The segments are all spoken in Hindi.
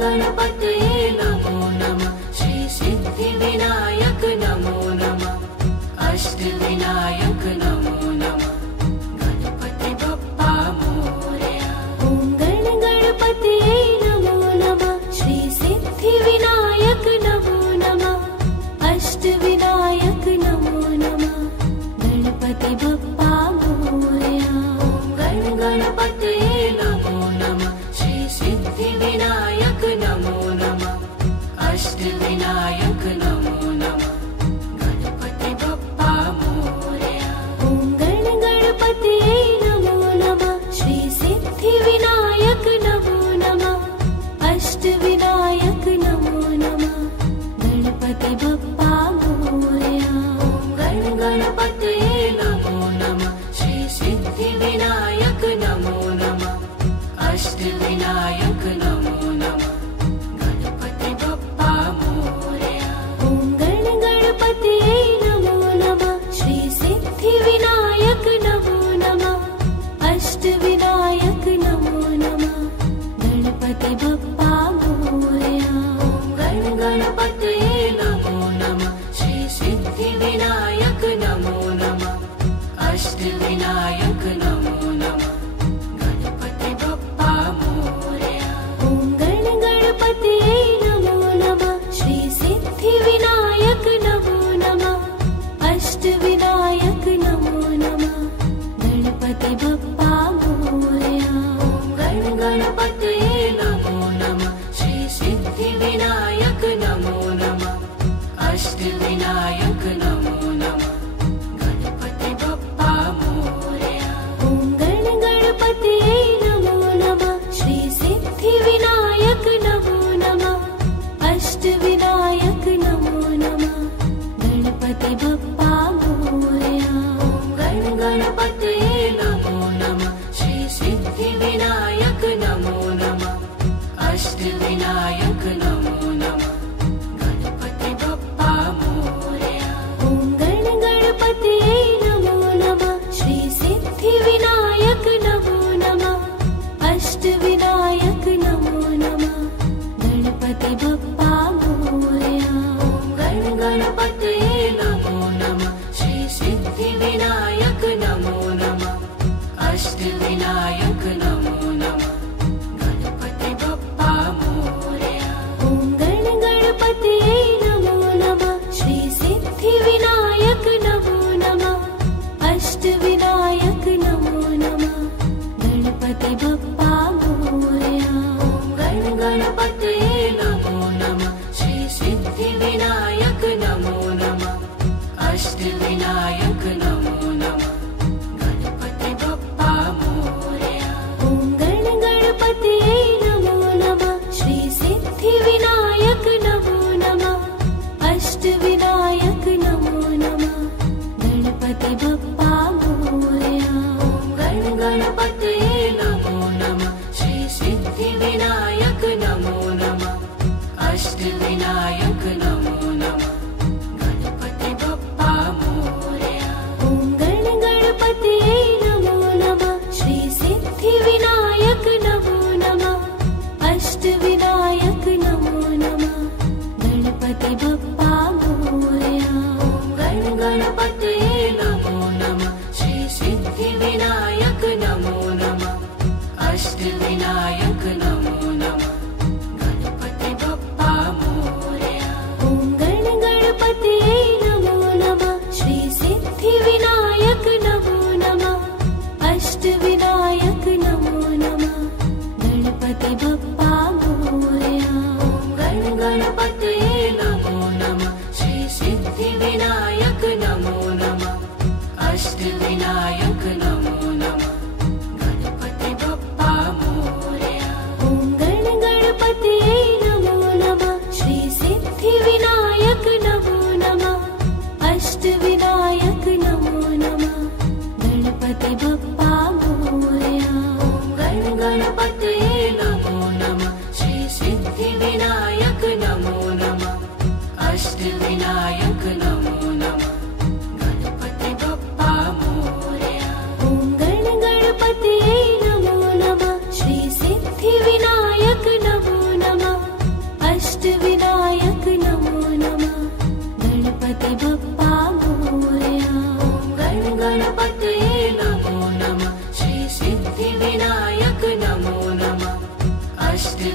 गणपतये नमो नमः। श्री सिद्धिविनायक नमो नमः। अष्टविनायक नमो नमः। गणपति बप्पा मोरया। ॐ गणपतये नमो नमः। श्री सिद्धिविनायक नमो नमः। अष्टविनायक नमो नमः। गणपति बप्पा मोरया। ॐ गणपतये नमो नमः। श्री सिद्धिविनायक नमो नमः। अष्टविनायक नमो नमः। गणपति बप्पा मोरया। ॐ गणपतये नमो नमः। श्री सिद्धिविनायक नमो नमः। अष्टविनायक नमो नमः। गणपति बप्पा मोरया। ॐ गणपतये नमो नमः। श्री सिद्धिविनायक नमो नमः। अष्टविनायक नमो नमः। गणपति बप्पा मोरया। ॐ गणपतये नमो नमः। श्री सिद्धिविनायक नमो नमः। अष्टविनायक नमो नमः। गणपति बप्पा मोरया। ॐ गणपतये नमो नमः। श्री सिद्धिविनायक नमो नमः। अष्टविनायक नमो नमः। गणपति बप्पा मोरया। ॐ गणपतये नमो नमः। श्री सिद्धिविनायक नमो नमः। अष्टविनायक नमो नमः। गणपति बप्पा मोरया। ॐ गणपतये नमो नमः। श्री सिद्धिविनायक नमो नमः। अष्टविनायक नमो नमः। गणपति बप्पा मोरया। ॐ गणपतये नमो नमः। श्री सिद्धिविनायक नमो नमः। अष्टविनायक नमो नमः। गणपति बप्पा मोरया। ॐ गणपतये नमो नमः। श्री सिद्धिविनायक नमो नमः। अष्टविनायक नमो नमः। गणपति बप्पा मोरया। ॐ गणपतये नमो नमः। श्री सिद्धिविनायक नमो नमः। अष्टविनायक नमो नमः। गणपति बप्पा मोरया। ॐ गणपतये नमो नमः। श्री सिद्धिविनायक नमो नमः। अष्टविनायक नमो नमः। गणपति बप्पा मोरया। ॐ गणपतये नमो नमः। श्री सिद्धिविनायक नमो नमः। अष्टविनायक नमो नमः। गणपति बप्पा मोरया। ॐ गणपतये नमो नमः। श्री सिद्धिविनायक नमो नमः। अष्टविनायक नमो नमः। गणपति बप्पा मोरया। ॐ गणपतये नमो नमः। श्री सिद्धिविनायक नमो नमः। अष्टविनायक नमो नमः। गणपति बप्पा मोरया। ॐ गणपतये नमो नमः। श्री सिद्धिविनायक नमो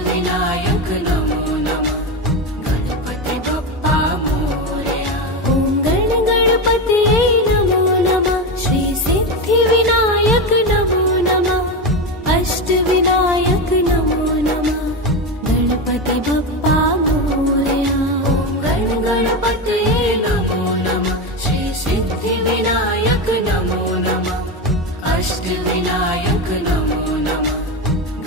अष्टविनायक नमो नमः गणपति बप्पा मोरया। ॐ गण गणपते नमो नमः श्री सिद्धिविनायक नमो नमः अष्टविनायक नमो नमः गणपति बप्पा मोरया। ॐ गण गणपते नमो नमः श्री सिद्धिविनायक नमो नमः अष्टविनायक नमो नमः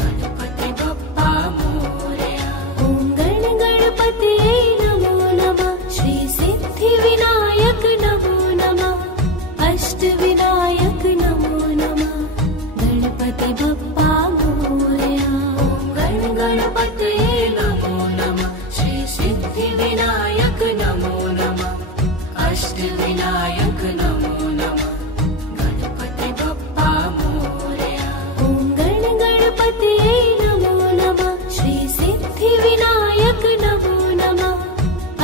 गणपति बप्पा मोरया। ॐ गण गणपते नमो नमः श्री सिद्धिविनायक नमो नमः अष्टविनायक नमो नमः गणपति बप्पा मोरया। ॐ गण गणपते नमो नमः श्री सिद्धिविनायक नमो नमः अष्टविनायक नमो नमः गणपति बप्पा मोरया। ॐ गण गणपते नमो नमः श्री सिद्धिविनायक नमो नमः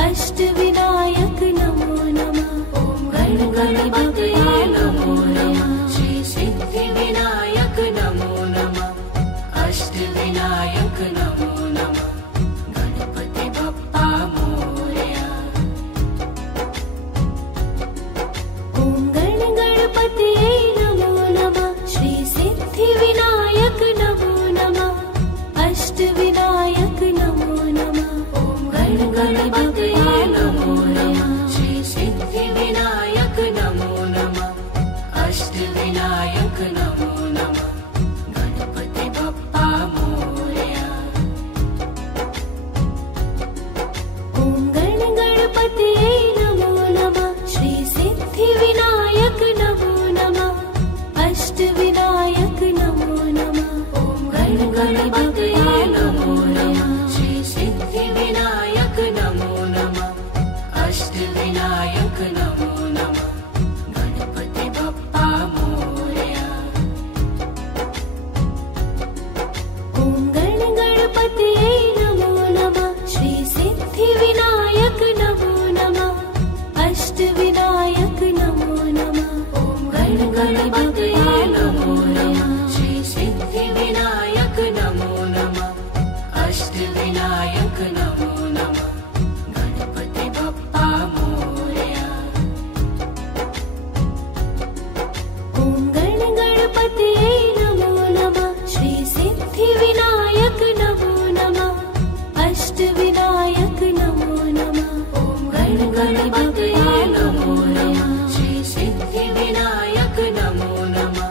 अष्टविनायक नमो नमः ॐ गण गणपते नमो नमः श्री सिद्धिविनायक नमो नमः अष्टविनायक नमो नमः गणपति बप्पा मोरया। ॐ गण गणपते नमो नमः श्री सिद्धिविनायक नमो नमः अष्टविनायक नमो नमः ॐ गण गणपते नमो नमः श्री सिद्धिविनायक नमो नमः अष्टविनायक नमो नमः गणपति बप्पा मोरया। ॐ गण गणपते नमो नमः श्री सिद्धिविनायक नमो नमः अष्टविनायक नमो नमः ॐ गण गणपते नमो नमः श्री सिद्धिविनायक नमो नमः अष्टविनायक नमो नमः गणपति बप्पा मोरया। ॐ गण गणपते नमो नमः श्री सिद्धिविनायक नमो नमः अष्टविनायक नमो नमः ॐ गण गणपते नमो नमः श्री सिद्धिविनायक नमो नमः अष्टविनायक नमो नमः गणपति बप्पा मोरया। ॐ गण गणपते नमो नमः श्री सिद्धिविनायक नमो नमः अष्टविनायक नमो नमः ॐ गण गणपते नमो नमः श्री सिद्धिविनायक नमो नमः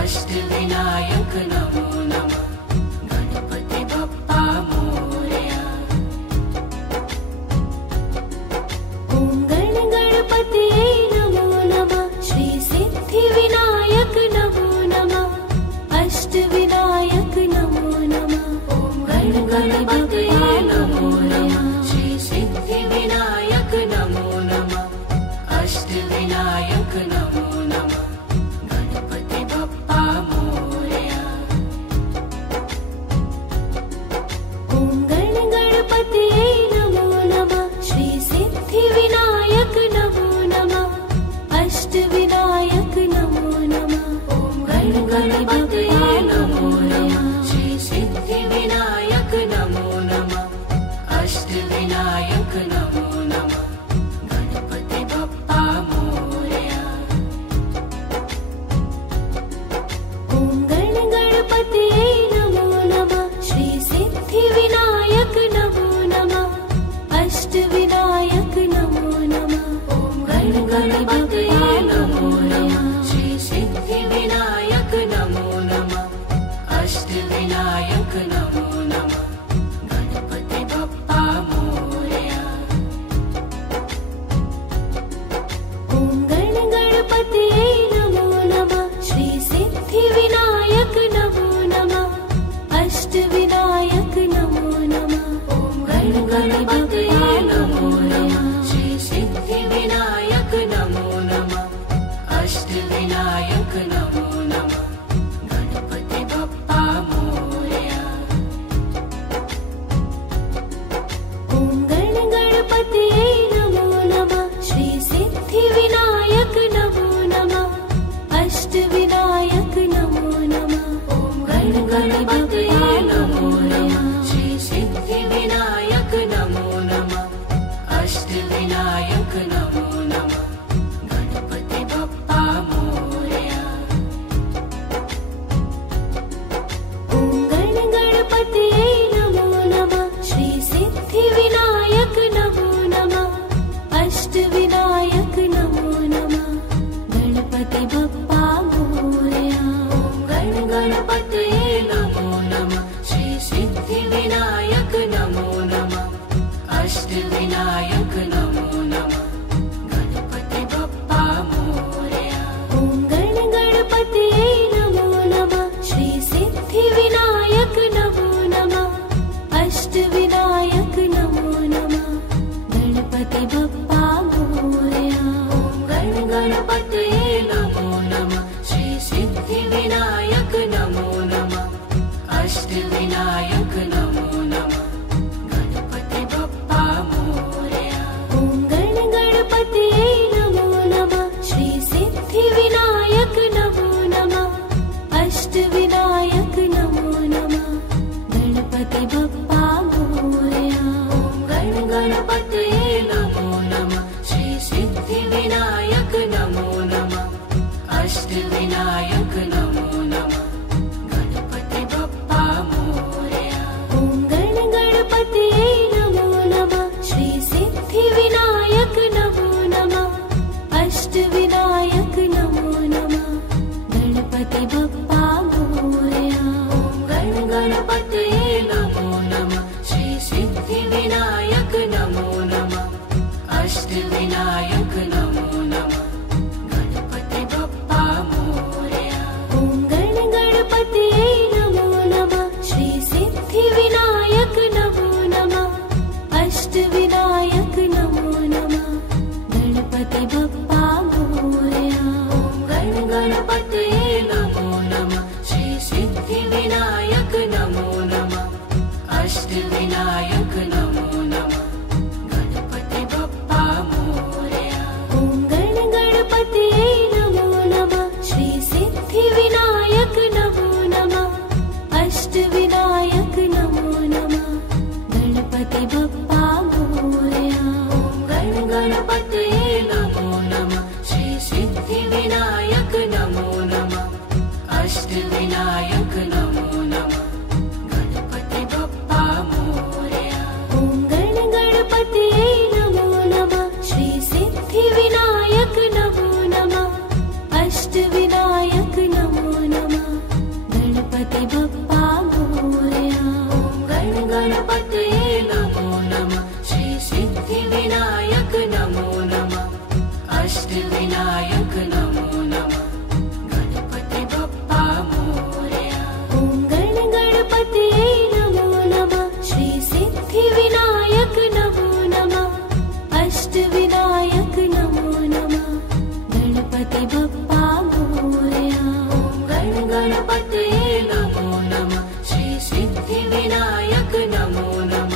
अष्टविनायक नमो नमः गणपति बप्पा मोरया। ॐ गण गणपते नमो नमः श्री सिद्धिविनायक नमो नमः अष्टविनायक नमो नमः ॐ गण गणपते नमो नमः श्री सिद्धिविनायक नमो नमः अष्टविनायक नमो नमः गणपति बप्पा मोरया। ॐ गण गणपते नमो नमः श्री सिद्धिविनायक नमो नमः अष्टविनायक नमो नमः ॐ गण गणपते नमो नमः श्री सिद्धिविनायक नमो नमः अष्टविनायक नमो नमः गणपति बप्पा मोरया। ॐ गण गणपते नमो नमः श्री सिद्धिविनायक गण गणपतये नमो नमः श्री सिद्धिविनायक नमो नमः अष्टविनायक नमो नमः गणपति बप्पा मोरया ॐ गण गणपतये नमो नमः श्री सिद्धिविनायक नमो नमः अष्टविनायक नमो नमः गणपति बप्पा मोरया गण गणपतये नमो नमः श्री सिद्धिविनायक नमो नमः अष्टविनायक नमो नमः गणपति बप्पा मोरया ॐ गण गणपतये नमो नमः श्री सिद्धिविनायक नमो नमः अष्टविनायक नमो नमः गणपति बप्पा मोरया गण गणपतये नमो नमः श्री सिद्धिविनायक नमो नमः अष्टविनायक नमो नमः गणपति बप्पा मोरया ॐ गण गणपतये नमो नमः श्री सिद्धिविनायक नमो नमः अष्टविनायक नमो नमः गणपति बप्पा मोरया गण गणपतये नमो नमः श्री सिद्धिविनायक नमो नमः अष्टविनायक नमो नमः गणपति बप्पा मोरया ॐ गण गणपतये नमो नमः श्री सिद्धिविनायक नमो नमः अष्टविनायक नमो नमः गणपति बप्पा मोरया गण गणपतये नमो नमः श्री सिद्धिविनायक नमो नमः अष्टविनायक नमो नमः गणपति बप्पा मोरया ॐ गण गणपतये नमो नमः श्री सिद्धिविनायक नमो नमः अष्टविनायक नमो नमः गणपति बप्पा मोरया गण गणपतये नमो नमः श्री सिद्धिविनायक नमो नमः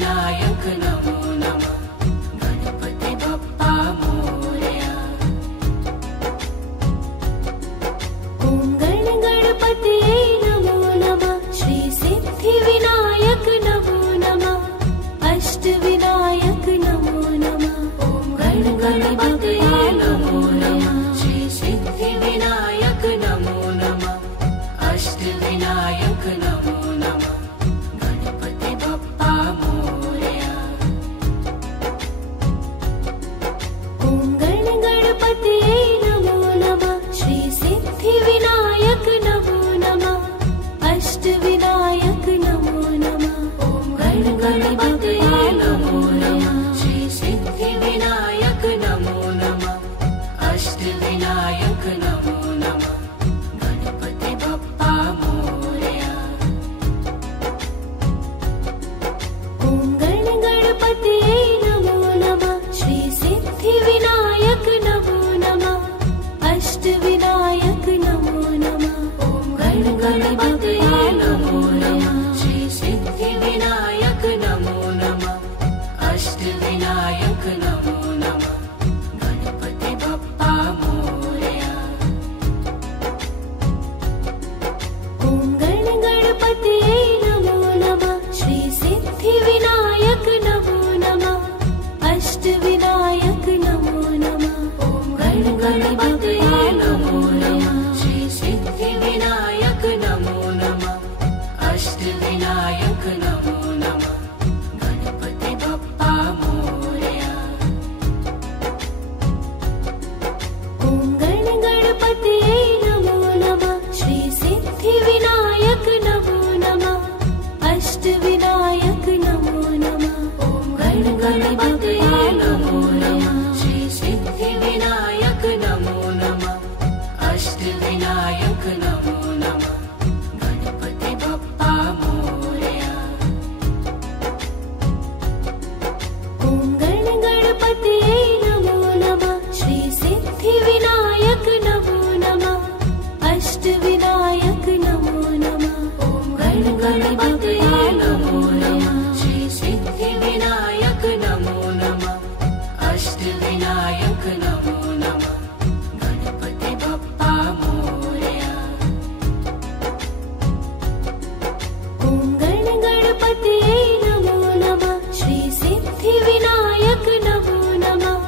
अष्टविनायक नमो नमः गणपति बप्पा मोरया। ॐ गणपतये नमो नमः श्री सिद्धिविनायक नमो नमः अष्टविनायक नमो नमः। ॐ गणपतये नमो नमः श्री सिद्धिविनायक नमो नमः अष्टविनायक नमो नमः गणपति बप्पा मोरया। ॐ गणपतये नमो नमः श्री सिद्धिविनायक नमो नमः अष्टविनायक नमो नमः। ॐ गणपतये नमो नमः श्री सिद्धिविनायक नमो नमः अष्टविनायक नमो नमः गणपति बप्पा मोरया। ॐ गणपतये नमो नमः श्री सिद्धिविनायक नमो नमः अष्टविनायक नमो नमः। ॐ गणपतये नमो नमः श्री सिद्धिविनायक नमो नमः अष्टविनायक नमो नमः गणपति बप्पा मोरया। ॐ गणपतये नमो नमः श्री सिद्धिविनायक नमो नमः अष्टविनायक नमो नमः। ॐ गणपतये नमो नमः श्री सिद्धिविनायक नमो नमः अष्टविनायक नमो नमः गणपति बप्पा मोरया। ॐ गणपतये नमो नमः श्री सिद्धिविनायक नमो नमः अष्टविनायक नमो नमः। ॐ गणपतये नमो नमः श्री सिद्धिविनायक नमो नमः अष्टविनायक नमो नमः गणपति बप्पा मोरया। ॐ गणपतये नमो नमः श्री सिद्धिविनायक नमो नमः अष्टविनायक नमो नमः। ॐ गणपतये नमो नमः श्री सिद्धिविनायक नमो नमः अष्टविनायक नमो नमः गणपति बप्पा मोरया। ॐ गणपतये नमो नमः श्री सिद्धिविनायक नमो नमः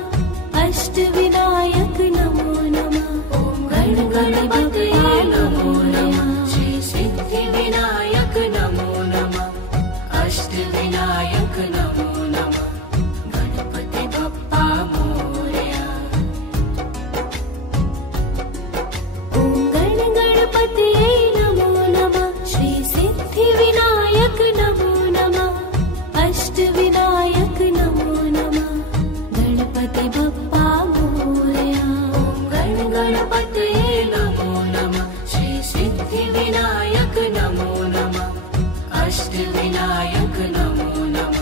अष्टविनायक नमो नमः। ॐ गणपतये नमो नमः श्री सिद्धिविनायक नमो नमः अष्टविनायक नमो नमः गणपति बप्पा मोरया। ॐ गणपतये नमो नमः श्री सिद्धिविनायक नमो नमः अष्टविनायक नमो नमः गणपति बप्पा मोरया। ॐ गणपतये नमो नमः श्री सिद्धिविनायक नमो नमः अष्टविनायक नमो नमः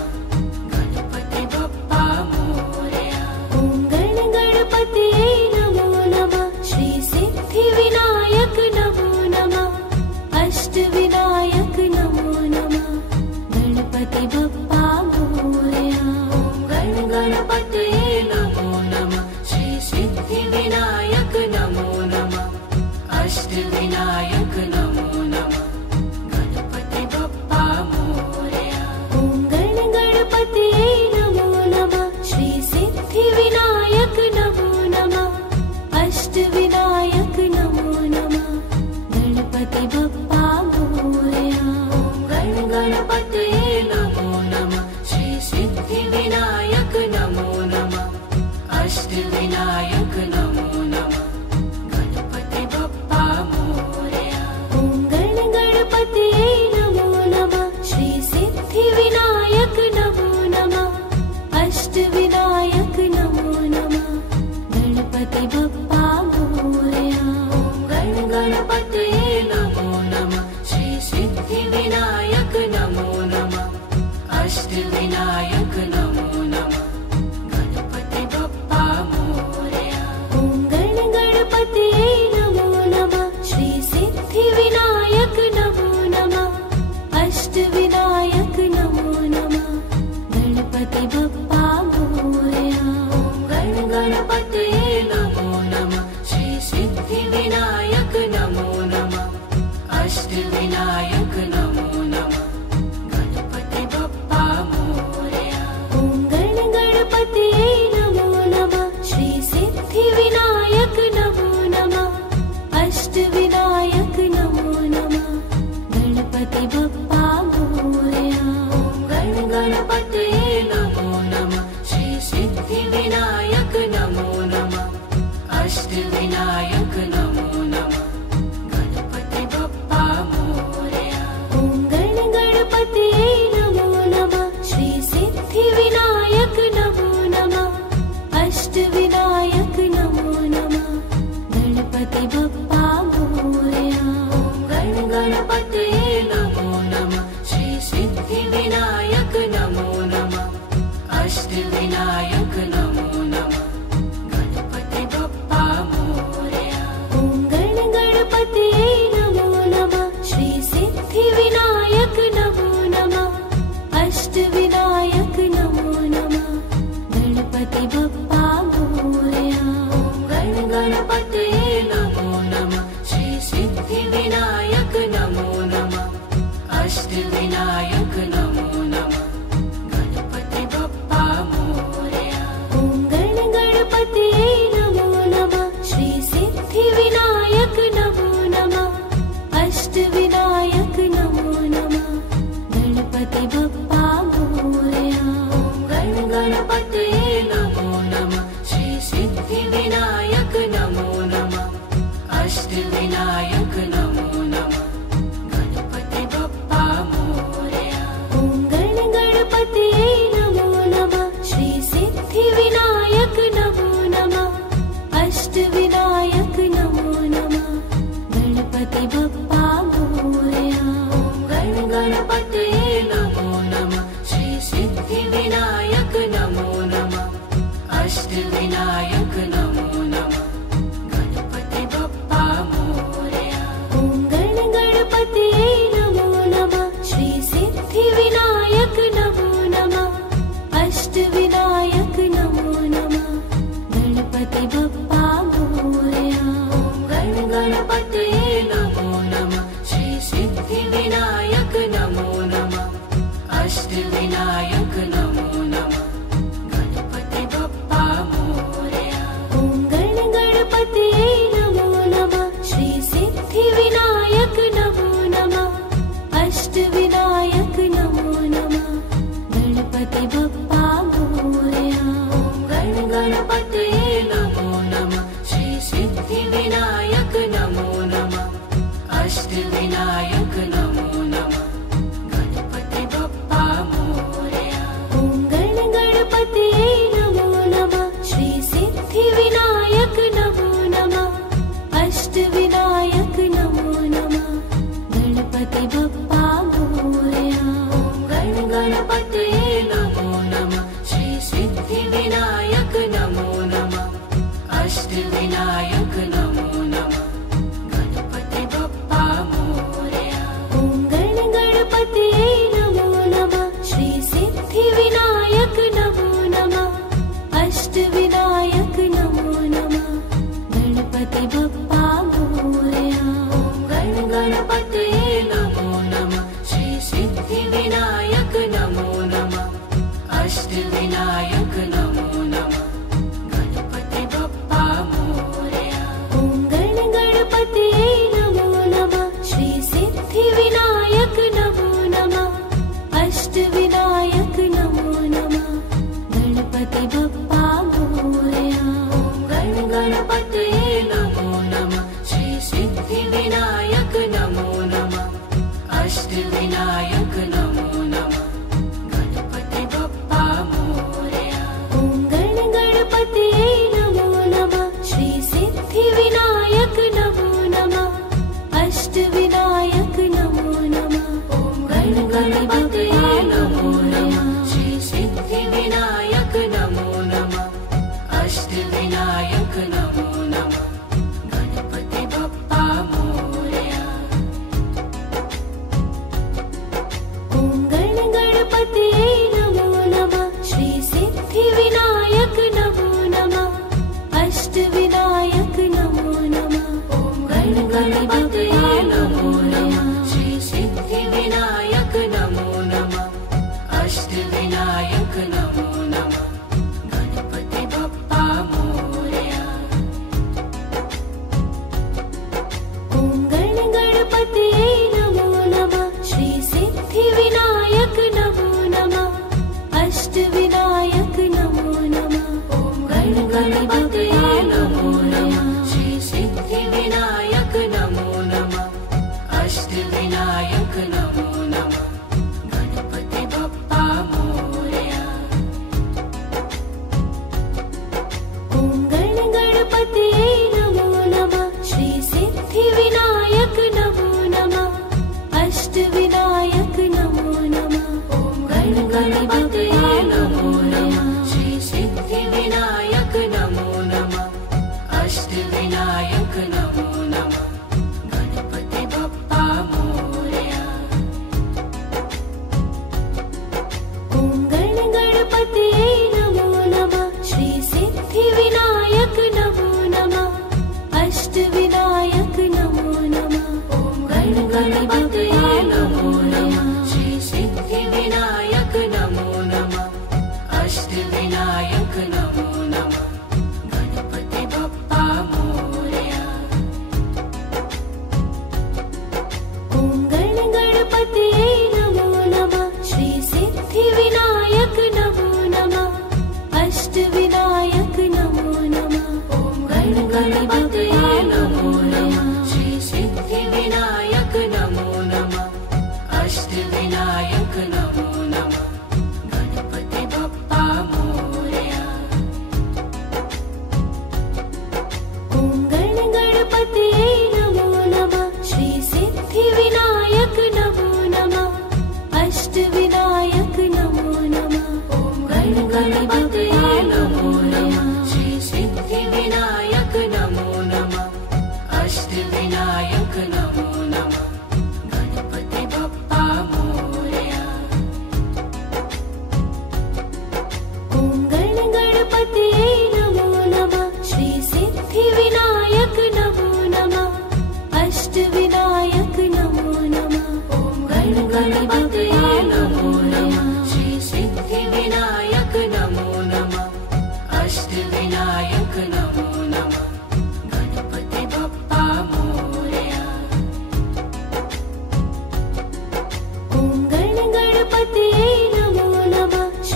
गणपति बप्पा मोरया। ॐ गणपतये नमो नमः श्री सिद्धिविनायक नमो नमः अष्टविनायक नमो नमः गणपति बप्पा मोरया। ॐ गणपतये नमो नमः श्री सिद्धिविनायक नमो नमः अष्टविनायक नमो नमः गणपति बप्पा मोरया। ॐ गणपतये नमो नमः श्री सिद्धिविनायक नमो नमः अष्टविनायक नमो नमः गणपति बप्पा मोरया। ॐ गणपतये नमो नमः श्री सिद्धिविनायक नमो नमः अष्टविनायक नमो नमः गणपति बप्पा मोरया। ॐ गणपतये नमो नमः श्री सिद्धिविनायक नमो नमः अष्टविनायक नमो नमः गणपति बप्पा मोरया। ॐ गणपतये नमो नमः श्री सिद्धिविनायक नमो नमः अष्टविनायक नमो नमः गणपति बप्पा मोरया। ॐ गणपतये नमो नमः श्री सिद्धिविनायक नमो नमः अष्टविनायक नमो नमः सिद्धिविनायक नमो नमः अष्टविनायक नमो नमः गणपति बप्पा मोरया गण गणपतये नमो नमः श्री सिद्धिविनायक नमो नमः अष्टविनायक नमो नमः गणपति बप्पा मोरया ॐ गण गणपतये नमो नमः श्री सिद्धिविनायक नमो नमः अष्टविनायक नमो नमः गणपति बप्पा मोरया गण गणपतये नमो नमः श्री सिद्धिविनायक नमो नमः अष्टविनायक नमो नमः गणपति बप्पा मोरया ॐ गण गणपतये नमो नमः श्री सिद्धिविनायक नमो नमः अष्टविनायक नमो नमः गणपति बप्पा मोरया गण गणपतये नमो नमः श्री सिद्धिविनायक नमो नमः अष्टविनायक नमो नमः गणपति बप्पा मोरया ॐ गण गणपतये नमो नमः श्री सिद्धिविनायक नमो नमः अष्टविनायक नमो नमः गणपति बप्पा मोरया गण गणपतये नमो नमः श्री सिद्धिविनायक नमो नमः अष्टविनायक नमो नमः गणपति बप्पा मोरया ॐ गण गणपतये नमो नमः श्री सिद्धिविनायक नमो नमः अष्टविनायक नमो नमः गणपति बप्पा मोरया गण गणपतये नमो नमः श्री सिद्धिविनायक नमो नमः अष्टविनायक नमो नमः गणपति बप्पा मोरया ॐ गण गणपतये नमो नमः श्री सिद्धिविनायक नमो नमः अष्टविनायक नमो नमः गणपति बप्पा मोरया गण गणपतये नमो नमः श्री सिद्धिविनायक नमो नमः अष्टविनायक नमो नमः गणपति बप्पा मोरया ॐ गण गणपतये नमो नमः श्री सिद्धिविनायक नमो नमः अष्टविनायक नमो नमः गणपति बप्पा मोरया गण गणपतये नमो नमः श्री सिद्धिविनायक नमो नमः अष्टविनायक नमो नमः गणपति बप्पा मोरया ॐ गण गणपतये नमो नमः श्री सिद्धिविनायक नमो नमः अष्टविनायक नमो नमः गणपति बप्पा मोरया गण गणपतये नमो नमः श्री सिद्धिविनायक नमो नमः अष्टविनायक नमो नमः गणपति बप्पा मोरया ॐ गण गणपतये नमो नमः श्री सिद्धिविनायक नमो नमः अष्टविनायक नमो नमः गणपति बप्पा मोरया गण गणपतये नमो नमः श्री सिद्धिविनायक नमो नमः अष्टविनायक नमो नमः गणपति बप्पा मोरया ॐ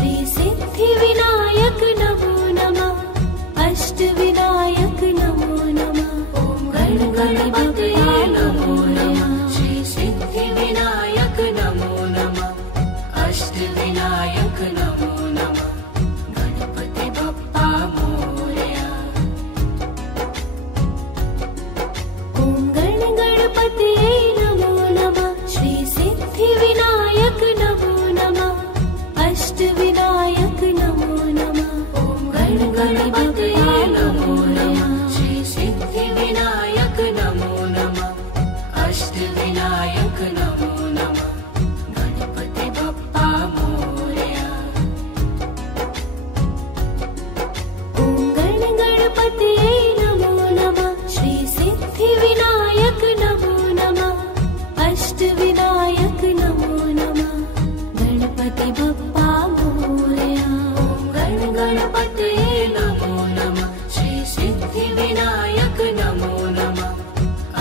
श्री सिद्धिविनायक नमो नमः अष्टविनायक नमो नमः ॐ गण गणपतये नमो नमः श्री सिद्धिविनायक नमो नमः अष्टविनायक नमो नमः गणपति बप्पा मोरया ॐ गण गणपतये नमो नमः श्री सिद्धिविनायक नमो नमः अष्टविनायक नमो नमः ॐ गण गणपतये नमो नमः श्री सिद्धिविनायक नमो नमः अष्टविनायक नमो नमः गणपति बप्पा मोरया ॐ गण गणपतये नमो नमः श्री सिद्धिविनायक नमो नमः अष्टविनायक नमो नमः गणपति बप्पा मोरया गण गणपतये नमो नमः श्री सिद्धिविनायक नमो नमः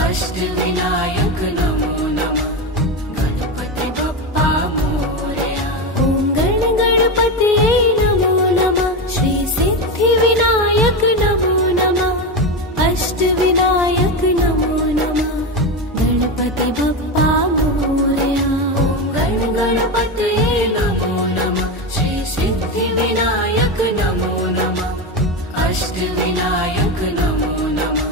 अष्टविनायक नमो नमः गणपति बप्पा मोरया ॐ गण गणपतये नमो नमः श्री सिद्धिविनायक नमो नमः अष्टविनायक नमो नमः गणपति बप्पा मोरया गण गणपतये नमो नमः श्री सिद्धिविनायक नमो नमः अष्टविनायक नमो नमः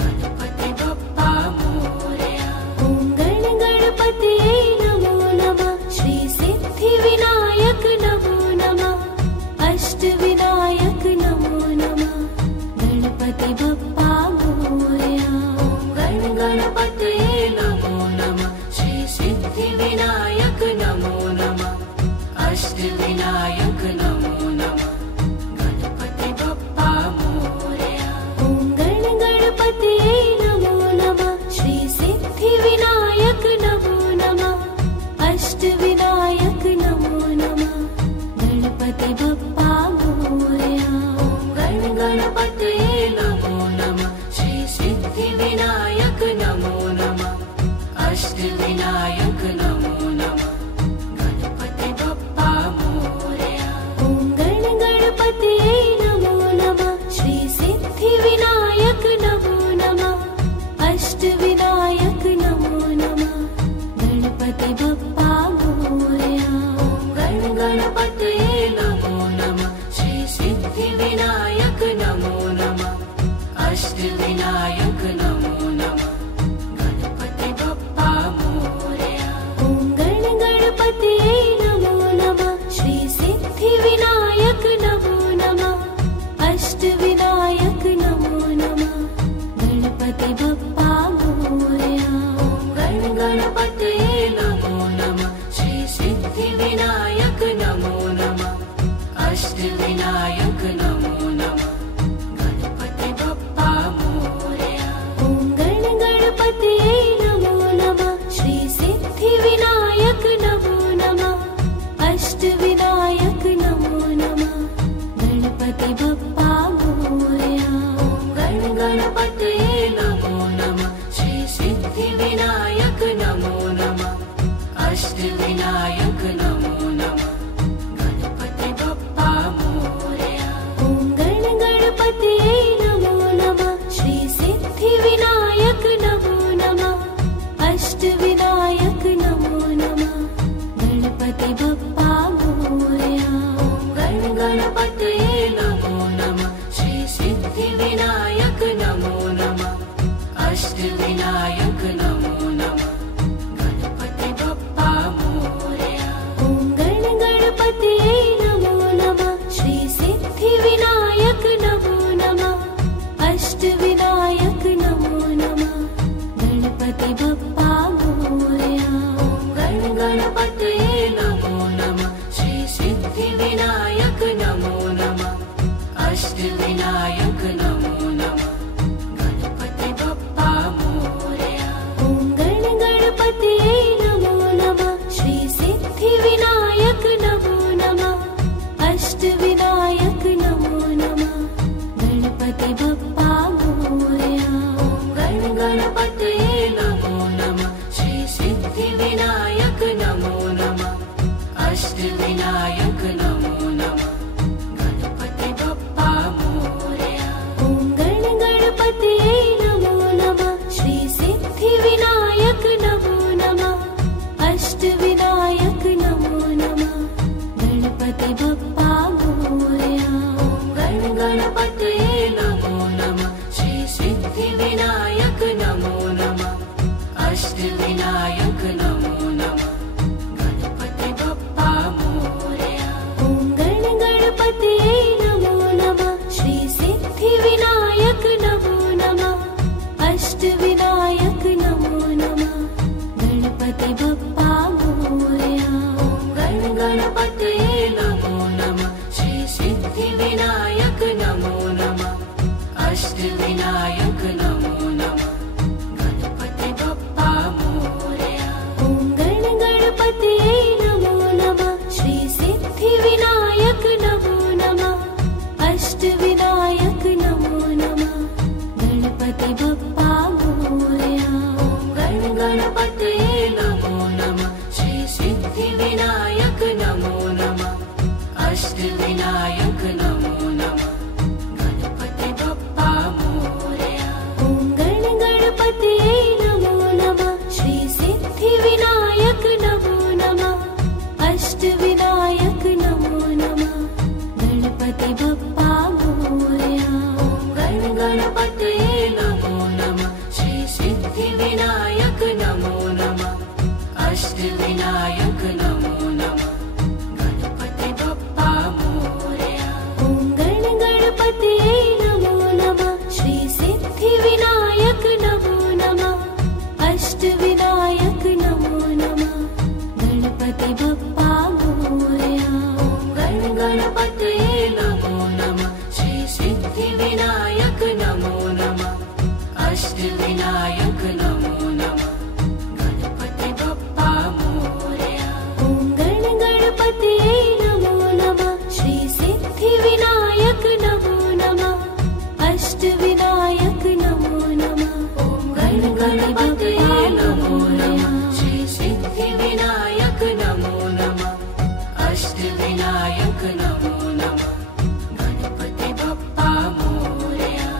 गणपति बप्पा मोरया ॐ गण गणपतये नमो नमः श्री सिद्धिविनायक नमो नमः अष्टविनायक नमो नमः गणपति बप्पा मोरया गण गणपतये नमो नमः श्री सिद्धिविनायक नमो नमः अष्टविनायक नमो नमः गणपति बप्पा मोरया ॐ गण गणपतये नमो नमः श्री सिद्धिविनायक नमो नमः अष्टविनायक नमो नमः गणपति बप्पा मोरया गण गणपतये नमो नमः श्री सिद्धिविनायक नमो नमः अष्टविनायक नमो नमः गणपति बप्पा मोरया गण गणपतये नमो नमः श्री सिद्धिविनायक नमो नमः अष्टविनायक नमो नमः गणपति बप्पा मोरया ॐ गण गणपतये नमो नमः श्री सिद्धिविनायक नमो नमः अष्टविनायक नमो नमः गणपति बप्पा मोरया गण गणपतये नमो नमः अष्टविनायक नमो नमः गणपति बप्पा मोरया। ॐ गण गणपतये नमो नमः श्री सिद्धिविनायक नमो नमः अष्टविनायक नमो नमः गणपति बप्पा मोरया। ॐ गण गणपतये नमो नमः श्री सिद्धिविनायक नमो नमः अष्टविनायक नमो नमः गणपति बप्पा मोरया। ॐ गण गणपतये नमो नमः श्री सिद्धिविनायक नमो नमः अष्टविनायक नमो नमः गणपति बप्पा मोरया। ॐ गण गणपतये नमो नमः श्री सिद्धिविनायक नमो नमः अष्टविनायक नमो नमः गणपति बप्पा मोरया। ॐ गण गणपतये नमो नमः श्री सिद्धिविनायक नमो नमः अष्टविनायक नमो नमः ॐ गण गणपतये नमो नमः श्री सिद्धिविनायक नमो नमः अष्टविनायक नमो नमः गणपति बप्पा मोरया।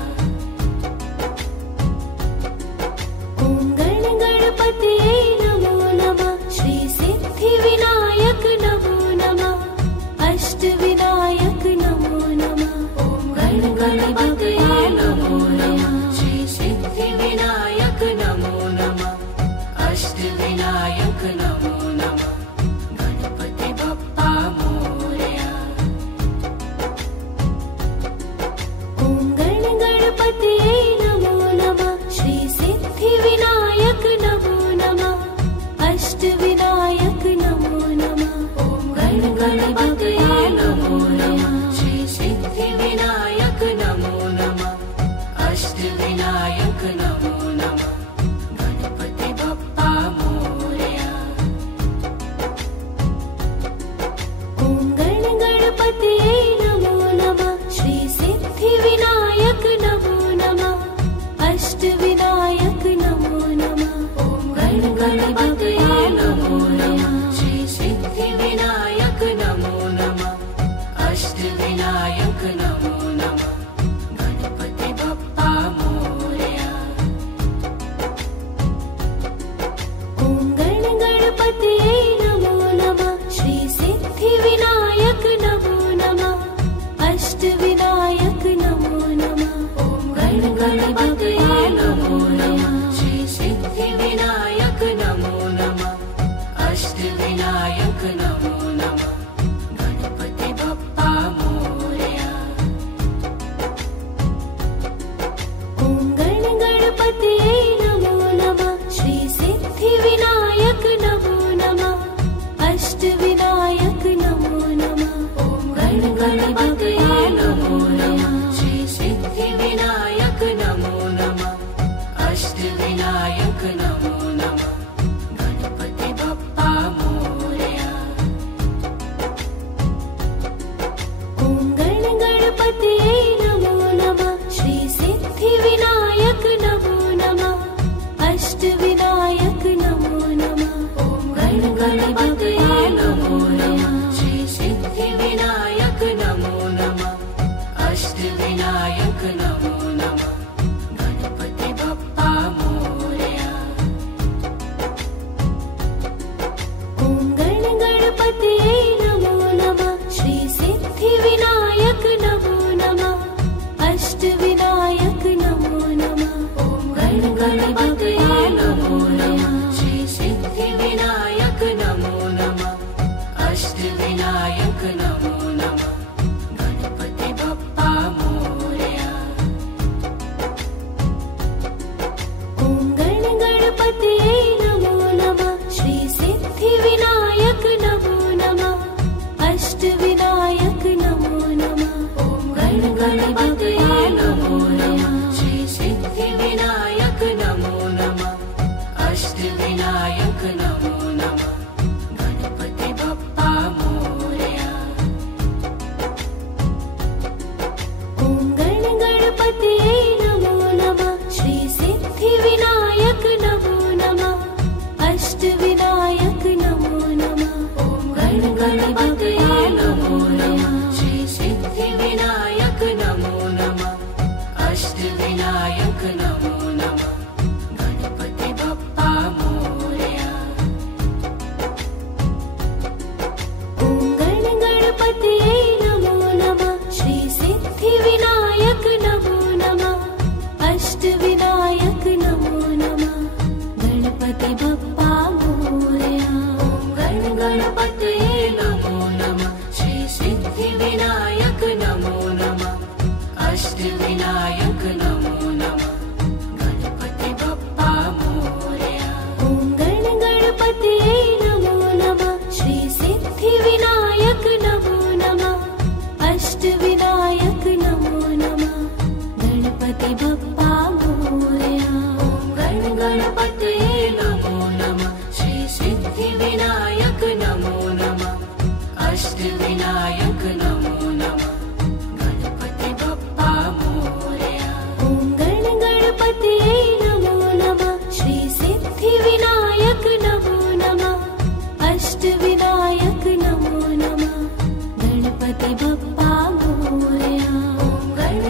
ॐ गण गणपतये नमो नमः श्री सिद्धिविनायक नमो नमः अष्टविनायक नमो नमः ॐ गण गणपतये नमो नमः श्री सिद्धिविनायक नमो नमः अष्टविनायक नमो नमः गणपति बप्पा मोरया। ॐ गण गणपतये नमो नमः श्री सिद्धिविनायक नमो नमः अष्टविनायक नमो नमः ॐ गण गणपतये नमो नमः श्री सिद्धिविनायक नमो नमः अष्टविनायक नमो नमः गणपति बप्पा मोरया। ॐ गण गणपतये नमो नमः श्री सिद्धिविनायक नमो नमः अष्टविनायक नमो नमः ॐ गण गणपतये नमो नमः श्री सिद्धिविनायक नमो नमः अष्टविनायक नमो नमः गणपति बप्पा मोरया। ॐ गण गणपतये नमो नमः श्री सिद्धिविनायक नमो नमः अष्टविनायक नमो नमः ॐ गण गणपतये नमो नमः श्री सिद्धिविनायक नमो नमः अष्टविनायक नमो नमः गणपति बप्पा मोरया। ॐ गण गणपतये नमो नमः श्री सिद्धिविनायक नमो नमः अष्टविनायक नमो नमः ॐ गण गणपतये नमो नमः श्री सिद्धिविनायक नमो नमः अष्टविनायक नमो नमः गणपति बप्पा मोरया। ॐ गण गणपतये नमो नमः श्री सिद्धिविनायक नमो नमः अष्टविनायक नमो नमः ॐ गण गणपतये नमो नमः श्री सिद्धिविनायक नमो नमः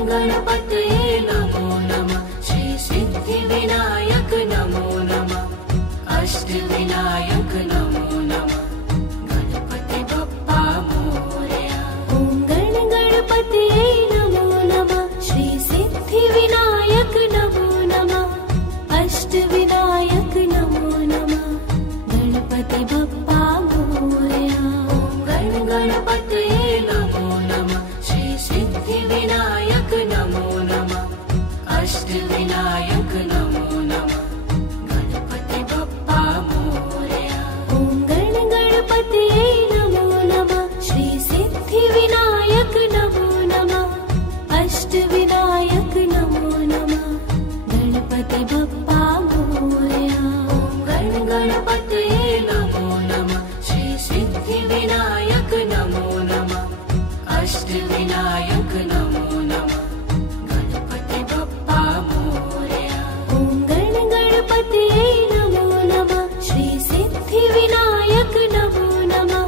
गणपतये नमो नमः श्री सिद्धिविनायक नमो नमः अष्टविनायक नमो नमः गणपति बप्पा मोरया। ॐ गणपतये नमो नमः श्री सिद्धिविनायक नमो नमः अष्टविनायक नमो नमः गणपति बप्पा मोरया। ॐ गणपतये नमो नमः श्री सिद्धिविनायक नमो नमः अष्टविनायक नमो नमः गणपति बप्पा मोरया। ॐ गणपतये नमो नमः श्री सिद्धिविनायक नमो नमः अष्टविनायक नमो नमः गणपति बप्पा मोरया। ॐ गणपतये नमो नमः श्री सिद्धिविनायक नमो नमः अष्टविनायक नमो नमः गणपति बप्पा मोरया। ॐ गणपतये नमो नमः श्री सिद्धिविनायक नमो नमः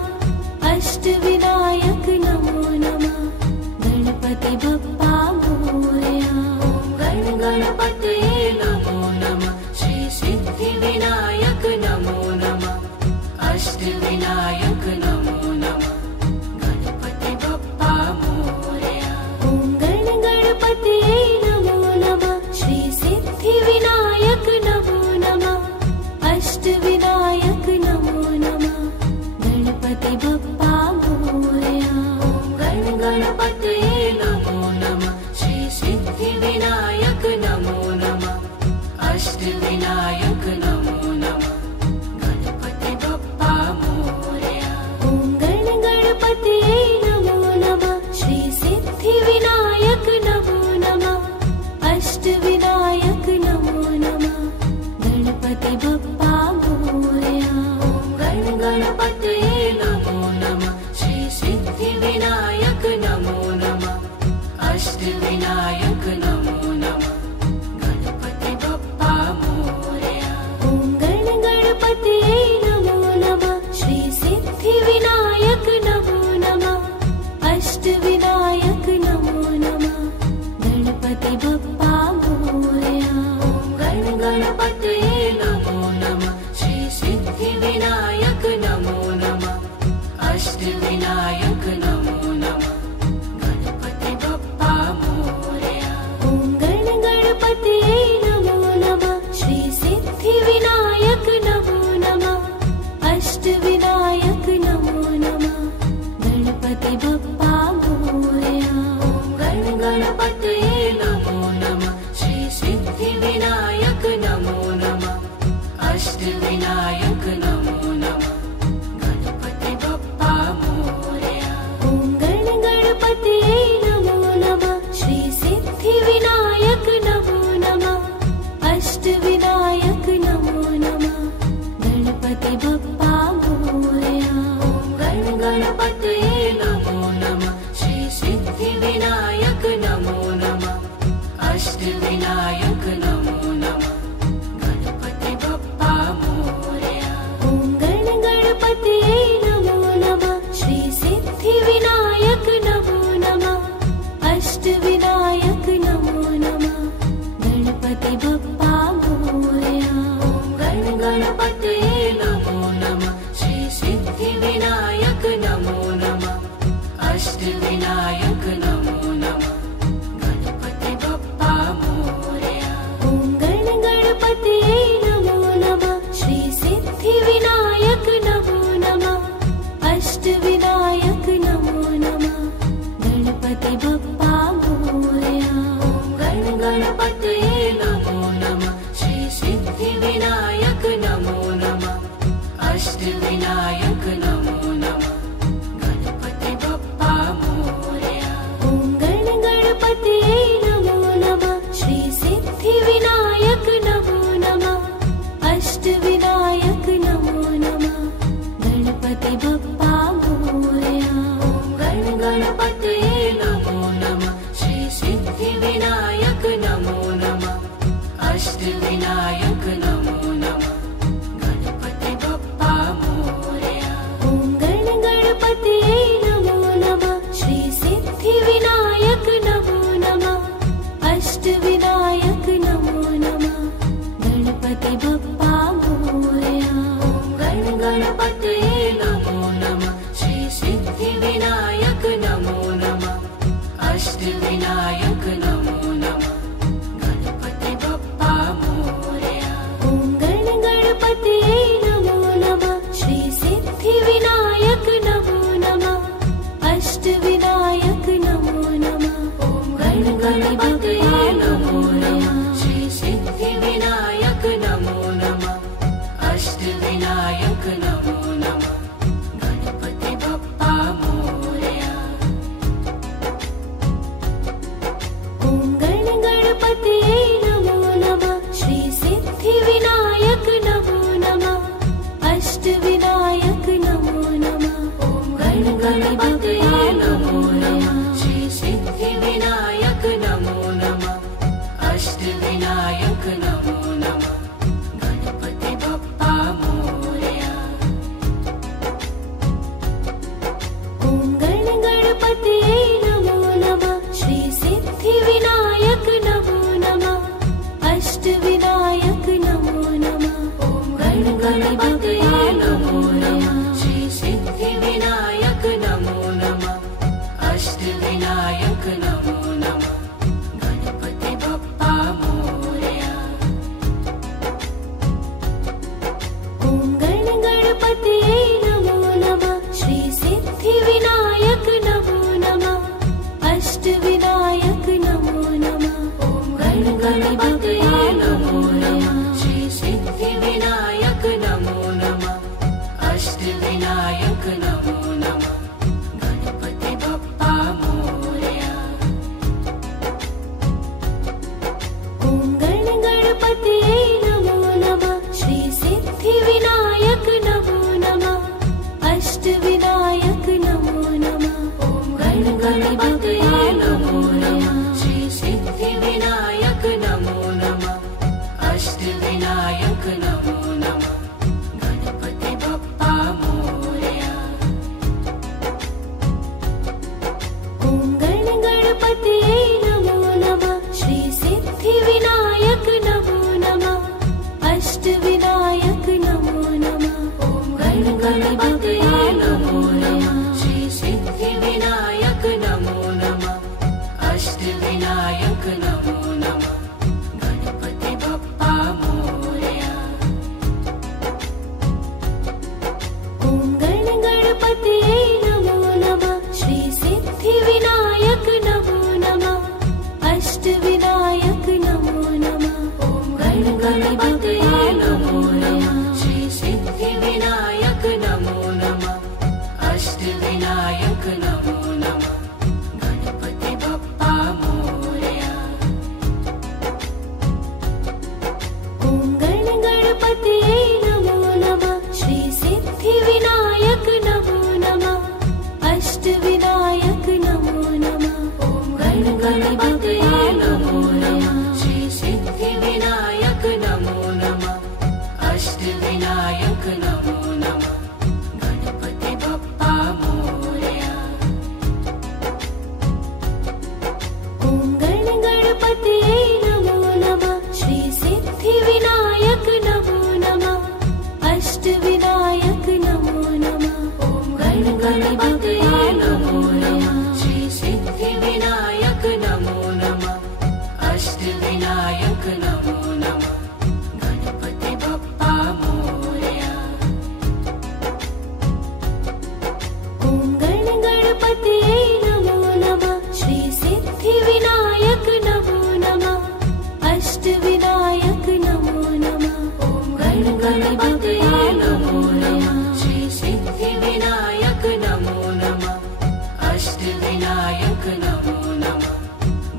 अष्टविनायक नमो नमः गणपति बप्पा मोरया। ॐ गणपतये नमो नमः श्री सिद्धिविनायक नमो नमः अष्टविनायक नमो नमः गणपति बप्पा मोरया। ॐ गणपतये नमो नमः श्री सिद्धिविनायक नमो नमः अष्टविनायक नमो नमः गणपति बप्पा मोरया। ॐ गणपतये नमो नमः श्री सिद्धिविनायक नमो नमः अष्टविनायक नमो नमः गणपति बप्पा मोरया। ॐ गणपतये नमो नमः श्री सिद्धिविनायक नमो नमः अष्टविनायक नमो नमः गणपति बप्पा मोरया। ॐ गणपतये नमो नमः श्री सिद्धिविनायक नमो नमः अष्टविनायक नमो नमः गणपति बप्पा मोरया। ॐ गणपतये नमो नमः श्री सिद्धिविनायक नमो नमः अष्टविनायक नमो नमः। ॐ गणपतये नमो नमः श्री सिद्धिविनायक नमो नमः अष्टविनायक नमो नमः गणपति बप्पा मोरया। ॐ गणपतये नमो नमः श्री सिद्धिविनायक नमो नमः अष्टविनायक नमो नमः। ॐ गणपतये नमो नमः श्री सिद्धिविनायक नमो नमः अष्टविनायक नमो नमः गणपति बप्पा मोरया। ॐ गणपतये नमो नमः श्री सिद्धिविनायक नमो नमः अष्टविनायक नमो नमः। ॐ गणपतये नमो नमः श्री सिद्धिविनायक नमो नमः अष्टविनायक नमो नमः गणपति बप्पा मोरया। ॐ गणपतये नमो नमः श्री सिद्धिविनायक नमो नमः अष्टविनायक नमो नमः। ॐ गणपतये नमो नमः श्री सिद्धिविनायक नमो नमः अष्टविनायक नमो नमः गणपति बप्पा मोरया। ॐ गणपतये नमो नमः श्री सिद्धिविनायक नमो नमः अष्टविनायक नमो नमः। ॐ गणपतये नमो नमः श्री सिद्धिविनायक नमो नमः अष्टविनायक नमो नमः गणपति बप्पा मोरया। ॐ गणपतये नमो नमः श्री सिद्धिविनायक नमो नमः अष्टविनायक नमो नमः। ॐ गणपतये नमो नमः श्री सिद्धिविनायक नमो नमः अष्टविनायक नमो नमः गणपति बप्पा मोरया। ॐ गणपतये नमो नमः श्री सिद्धिविनायक नमो नमः अष्टविनायक नमो नमः। ॐ गणपतये नमो नमः श्री सिद्धिविनायक नमो नमः अष्टविनायक नमो नमः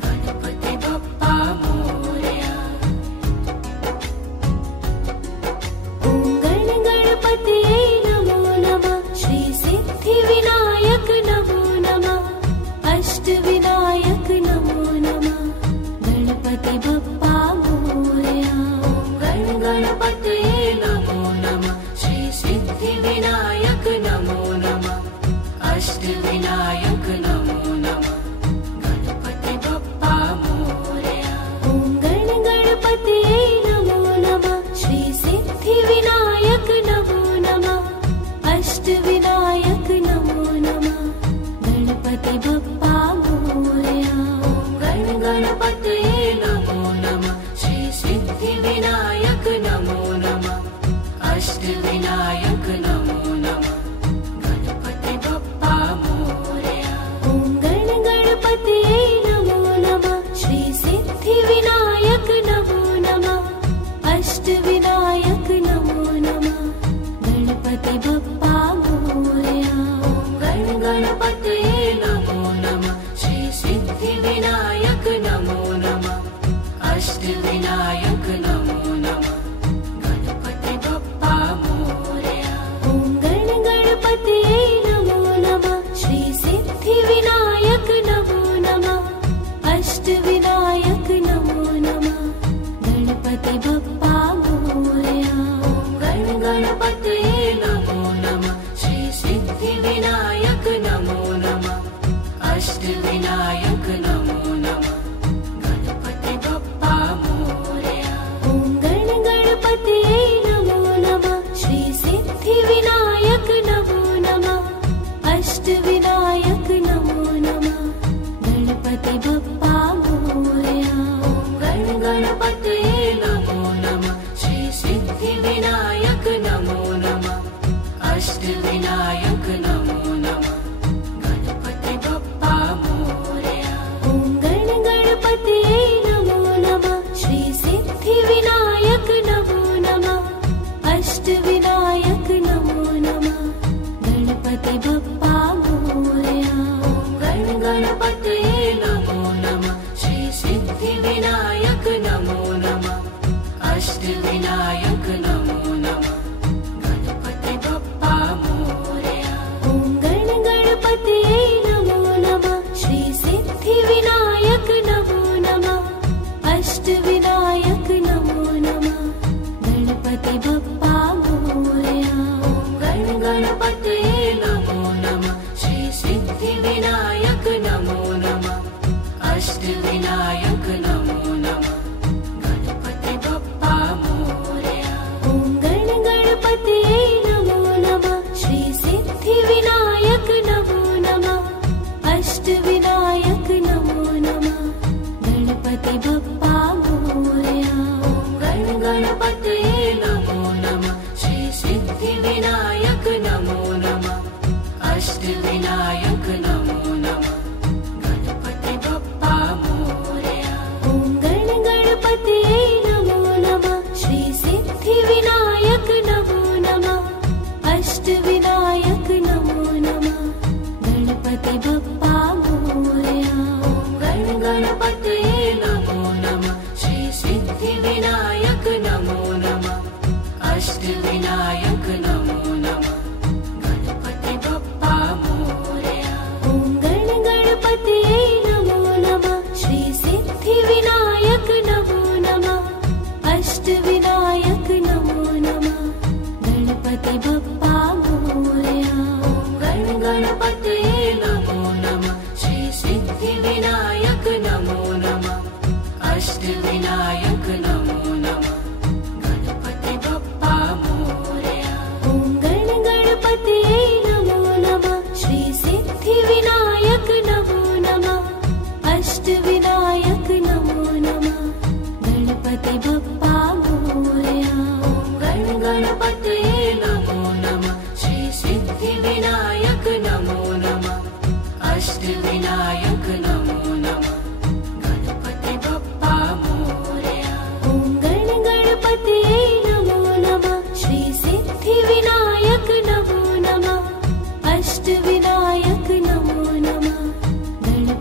गणपति बप्पा मोरया। ॐ गणपतये नमो नमः श्री सिद्धिविनायक नमो नमः अष्टविनायक नमो नमः गणपति बप्पा मोरया। ॐ गणपतये नमो नमः श्री सिद्धिविनायक नमो नमः अष्टविनायक नमो नमः गणपति बप्पा मोरया। ॐ गणपतये नमो नमः श्री सिद्धिविनायक नमो नमः अष्टविनायक नमो नमः गणपति बप्पा मोरया। ॐ गणपतये नमो नमः श्री सिद्धिविनायक नमो नमः अष्टविनायक नमो नमः गणपति बप्पा मोरया। ॐ गणपतये नमो नमः श्री सिद्धिविनायक नमो नमः अष्टविनायक नमो नमः गणपति बप्पा मोरया। ॐ गणपतये नमो नमः श्री सिद्धिविनायक नमो नमः अष्टविनायक नमो नमः गणपति बप्पा मोरया। ॐ गणपतये नमो नमः श्री सिद्धिविनायक नमो नमः अष्टविनायक नमो नमः गणपति बप्पा मोरया। ॐ गणपतये नमो नमः श्री सिद्धिविनायक नमो नमः अष्टविनायक नमो नमः गणपति बप्पा मोरया। ॐ गणपतये नमो नमः श्री सिद्धिविनायक नमो नमः अष्टविनायक नमो नमः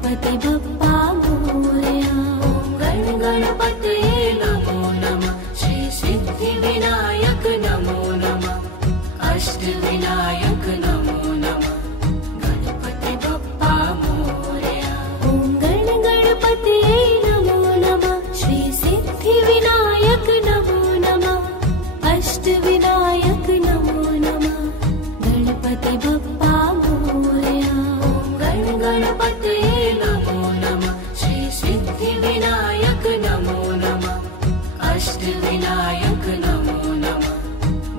गणपति बप्पा मोरया। ॐ गणपतये नमो नमः। श्री सिद्धि विनायक नमो नमः। अष्टविनायक नमो नमः। गणपति बप्पा मोरया। ॐ गणपतये नमो नमः। श्री सिद्धि विनायक नमो नमः। अष्टविनायक नमो नमः। गणपति बप्पा मोरया। ॐ गणपतये नमो नमः। श्री सिद्धि विनायक नमो नमः। अष्टविनायक नमो नमः।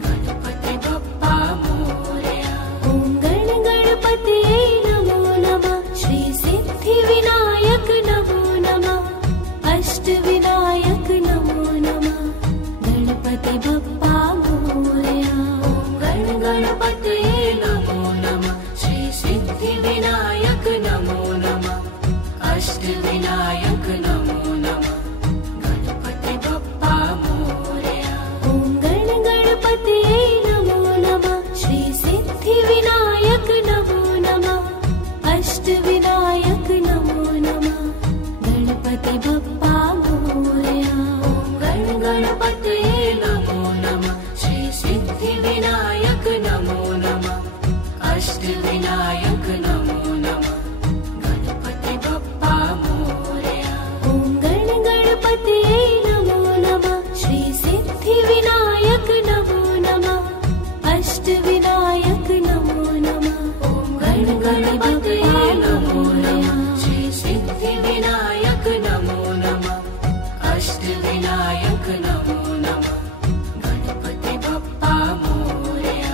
गणपति बप्पा मोरया। ॐ गणपतये नमो नमः। श्री सिद्धि विनायक नमो नमः। अष्टविनायक नमो नमः। गणपति बप्पा मोरया। ॐ गणपतये नमो नमः। श्री सिद्धि विनायक नमो नमः। अष्टविनायक नमो नमः। गणपति बप्पा मोरया। ॐ गणपतये नमो नमः। श्री सिद्धि विनायक नमो नमः। अष्टविनायक नमो नमः। गणपति बप्पा मोरया। ॐ गणपतये नमो नमः। श्री सिद्धि विनायक नमो नमः। अष्टविनायक नमो नमः। गणपति बप्पा मोरया। ॐ गणपतये नमो नमः। श्री सिद्धि विनायक नमो नमः। अष्टविनायक नमो नमः। ॐ गणपतये नमो नमः। श्री सिद्धि विनायक नमो नमः। अष्टविनायक नमो नमः। गणपति बप्पा मोरया।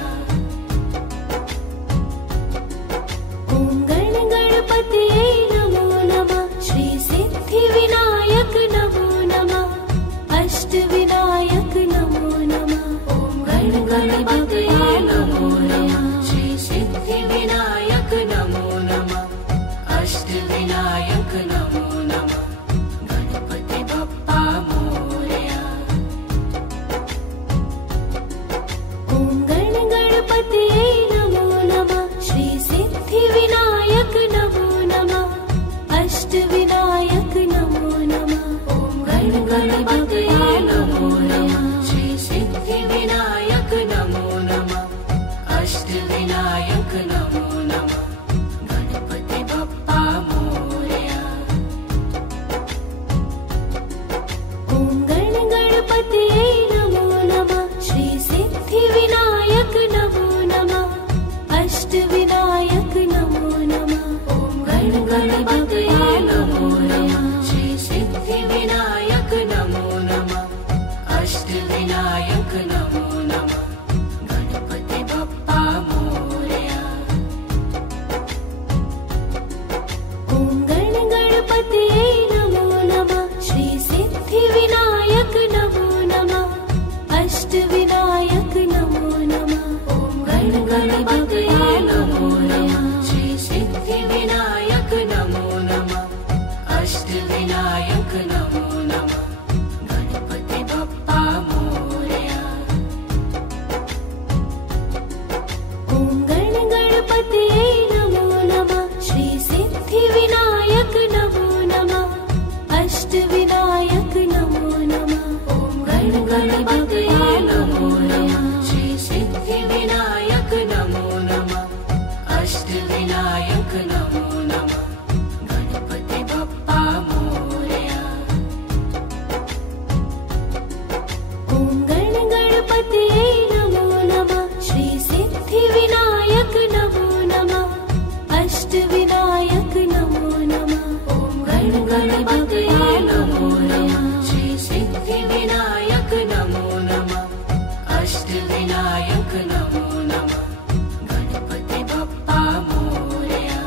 ॐ गणपतये नमो नमः। श्री सिद्धि विनायक नमो नमः। अष्टविनायक नमो नमः। ॐ गणपतये नमो नमः। श्री सिद्धि विनायक नमो नमः। अष्टविनायक नमो नमः। गणपति बप्पा मोरया। ॐ गणपतये नमो नमः। श्री सिद्धि विनायक नमो नमः। अष्टविनायक नमो नमः। ॐ गणपतये नमो नमः। श्री सिद्धि विनायक नमो नमः। अष्टविनायक नमो नमः। गणपति बप्पा मोरया। ॐ गणपतये नमो नमः। श्री सिद्धि विनायक नमो नमः। अष्टविनायक नमो नमः। ॐ गणपतये नमो नमः। श्री सिद्धि विनायक नमो नमः। अष्टविनायक नमो नमः। गणपति बप्पा मोरया। ॐ गणपतये नमो नमः। श्री सिद्धि विनायक नमो नमः। अष्टविनायक नमो नमः। ॐ गणपतये नमो नमः। श्री सिद्धि विनायक नमो नमः। अष्टविनायक नमो नमः। गणपति बप्पा मोरया। ॐ गणपतये नमो नमः। श्री सिद्धि विनायक नमो नमः। अष्टविनायक नमो नमः। ॐ गणपतये नमो नमः। श्री सिद्धि विनायक नमो नमः। अष्टविनायक नमो नमः। गणपति बप्पा मोरया। ॐ गणपतये नमो नमः। श्री सिद्धि विनायक नमो नमः। अष्टविनायक नमो नमः। ॐ गणपतये नमो नमः। श्री सिद्धि विनायक नमो नमः। अष्टविनायक नमो नमः। गणपति बप्पा मोरया।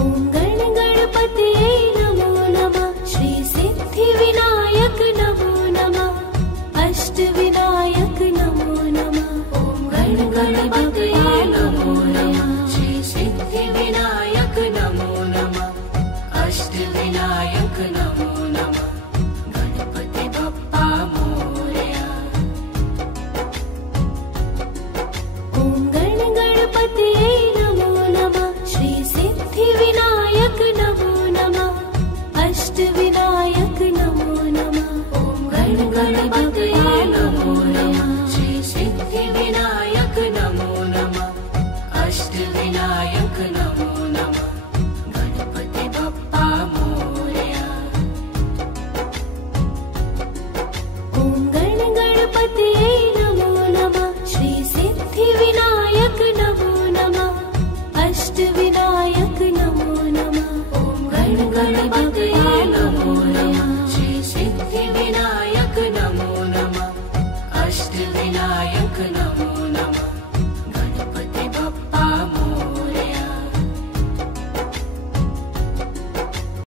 ॐ गणपतये नमो नमः। श्री सिद्धि विनायक नमो नमः। अष्टविनायक नमो नमः। ॐ गणपतये नमो नमः। श्री सिद्धि विनायक नमो नमो